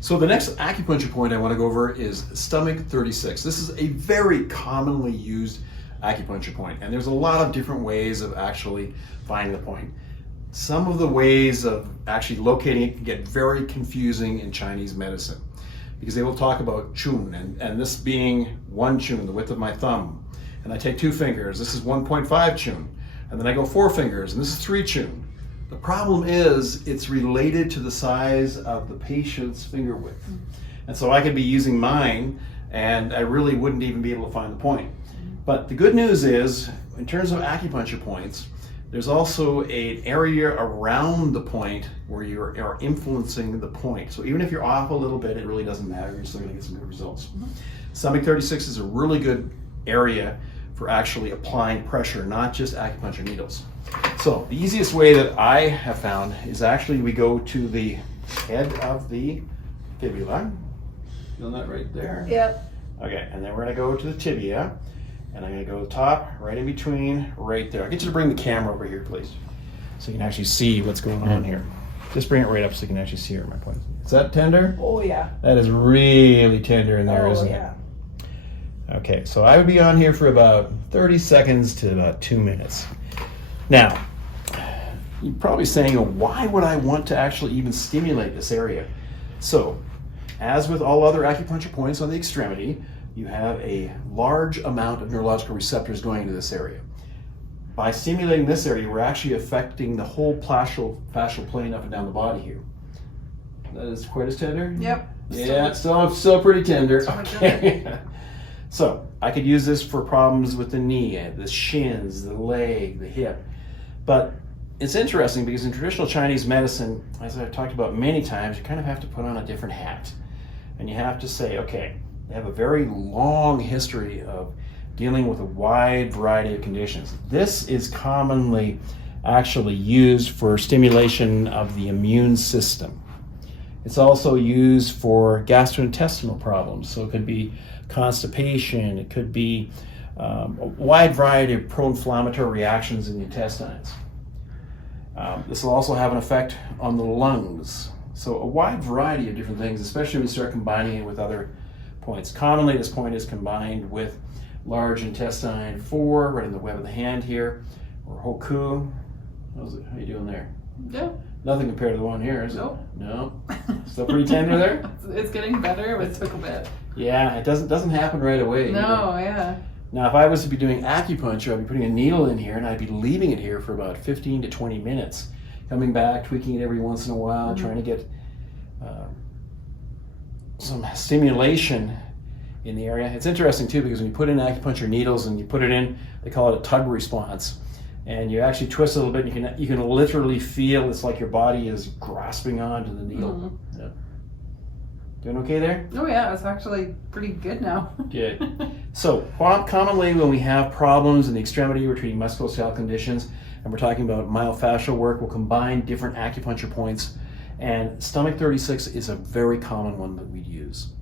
So the next acupuncture point I want to go over is stomach 36. This is a very commonly used acupuncture point, and there's a lot of different ways of actually finding the point. Some of the ways of actually locating it can get very confusing in Chinese medicine because they will talk about chun, and this being one chun, the width of my thumb, and I take 2 fingers, this is 1.5 chun, and then I go 4 fingers, and this is 3 chun. The problem is it's related to the size of the patient's finger width. And so I could be using mine and I really wouldn't even be able to find the point. But the good news is, in terms of acupuncture points, there's also an area around the point where you are influencing the point. So even if you're off a little bit, it really doesn't matter. You're still going to get some good results. Stomach 36 is a really good area for actually applying pressure, not just acupuncture needles. So the easiest way that I have found is actually we go to the head of the fibula. Feel that right there? Yep. Okay, and then we're going to go to the tibia, and I'm going to go top, right in between, right there. I'll get you to bring the camera over here, please, so you can actually see what's going on here. Just bring it right up so you can actually see where my point is. Is that tender? Oh, yeah. That is really tender in there, isn't yeah. it? Okay, so I would be on here for about 30 seconds to about 2 minutes. Now, you're probably saying, why would I want to actually even stimulate this area? So, as with all other acupuncture points on the extremity, you have a large amount of neurological receptors going into this area. By stimulating this area, we're actually affecting the whole fascial plane up and down the body here. That is quite as tender? Yep. Yeah, it's still pretty tender. Okay. So, I could use this for problems with the knee, the shins, the leg, the hip. But it's interesting because in traditional Chinese medicine, as I've talked about many times, you kind of have to put on a different hat. And you have to say, okay, they have a very long history of dealing with a wide variety of conditions. This is commonly actually used for stimulation of the immune system. It's also used for gastrointestinal problems. So it could be constipation, it could be a wide variety of pro-inflammatory reactions in the intestines. This will also have an effect on the lungs. So a wide variety of different things, especially when you start combining it with other points. Commonly, this point is combined with large intestine 4, right in the web of the hand here, or hoku. How you doing there? Yeah. Nothing compared to the one here, is it? Nope. No? Still pretty tender there? It's getting better, but it took a bit. Yeah, it doesn't happen right away. No, yeah. Now, if I was to be doing acupuncture, I'd be putting a needle in here and I'd be leaving it here for about 15 to 20 minutes. Coming back, tweaking it every once in a while, trying to get some stimulation in the area. It's interesting too because when you put in acupuncture needles and you put it in, they call it a tug response. And you actually twist a little bit and you can literally feel it's like your body is grasping onto the needle. Yeah. Doing okay there? Oh yeah, it's actually pretty good now. Good. So commonly when we have problems in the extremity, we're treating musculoskeletal conditions, and we're talking about myofascial work, we'll combine different acupuncture points, and stomach 36 is a very common one that we'd use.